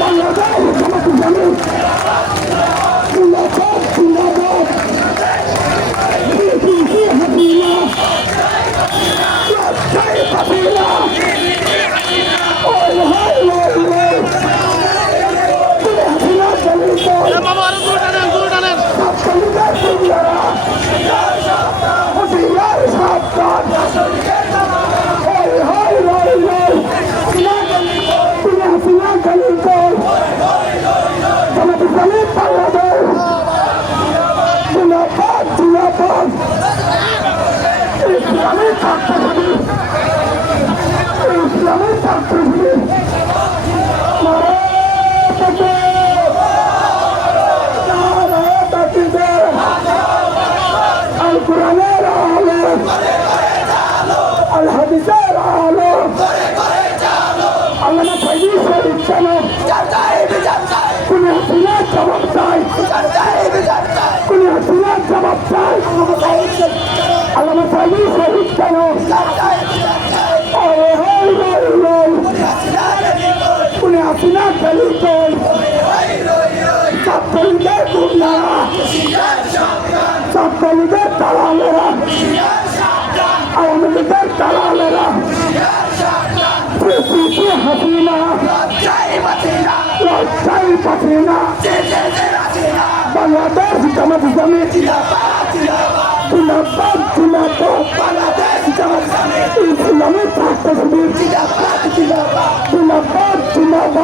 বাংলাদেশ আল্লামা ফাইজি শরীফ কেন কোন হাসিনা জবাব চাই। কোন হাসিনা জবাব চাই। আল্লামা ফাইজি শরীফ কেন ওরে হই হই হই কোন হাসিনা গলি কই ছাত্রলীগের গুন্ডারা। ছাত্রলীগের দালালেরা। আওয়ামী লীগের দালালেরা। হাসিনা লজ্জাই পাঠিনা বাংলাদেশ জামাত ইসলামী। জিন্দাবাদ জিন্দাবাদ। ইসলামী ছাত্র শিবির জিন্দাবাদ জিন্দাবাদ। নারে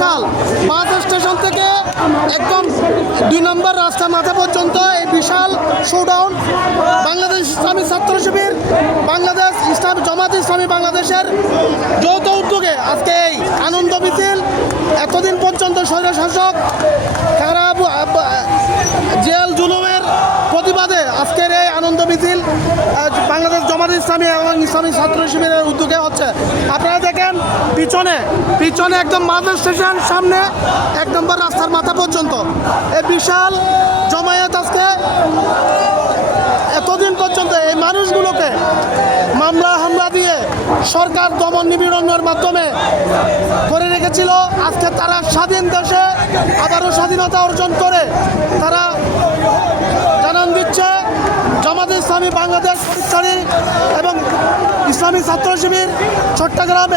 বিশাল বাস স্টেশন থেকে একদম দুই নম্বর রাস্তা মাথা পর্যন্ত এই বিশাল শোডাউন বাংলাদেশ ইসলামী ছাত্র শিবির, বাংলাদেশ ইসলাম, জামাত ইসলামী বাংলাদেশের যৌথ উদ্যোগে আজকে এই আনন্দ মিছিল এতদিন পর্যন্ত স্বৈরশাসক খারাপ জেল জুলুমের প্রতিবাদে আজকের এই আনন্দ মিছিল বাংলাদেশ জামাত ইসলামী এবং ইসলামী ছাত্র শিবিরের উদ্যোগে হচ্ছে। আপনারা দেখেন পিছনে পিছনে একদম মাদ্রাস স্টেশন, সামনে এক নম্বর রাস্তার মাথা পর্যন্ত। এই বিশাল জমায়েত আজকে। এতদিন পর্যন্ত এই মানুষগুলোকে মামলা, হামলা দিয়ে সরকার দমন নিপীড়নের মাধ্যমে করে রেখেছিল। আজকে তারা স্বাধীন দেশে আবারও স্বাধীনতা অর্জন করে তারা জানান দিচ্ছে, জামাত ইসলামী বাংলাদেশ ফরিদচরি এবং ইসলামী ছাত্র শিবির চট্টগ্রাম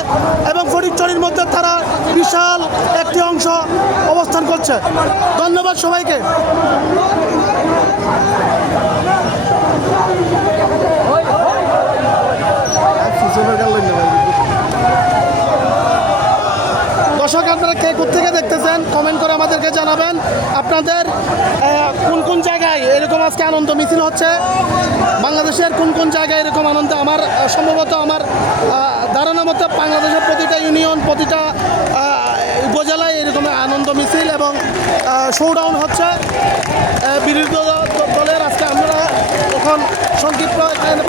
এবং ফরিদচরির মধ্যে তারা বিশাল একটি অংশ অবস্থান করছে। ধন্যবাদ সবাইকে। দর্শক আপনারা কে থেকে দেখতেছেন? কমেন্ট করে আমাদেরকে জানাবেন। আপনাদের কোন কোন জায়গায় এরকম আজকে আনন্দ মিছিল হচ্ছে? বাংলাদেশের কোন কোন জায়গায় এরকম আনন্দ? আমার সম্ভবত আমার ধারণা মতো বাংলাদেশের প্রতিটা ইউনিয়ন, প্রতিটা উপজেলায় এরকম আনন্দ মিছিল এবং শোডাউন হচ্ছে। বিরোধী দলের আজকে আমরা এখন সংক্ষিপ্ত এখানে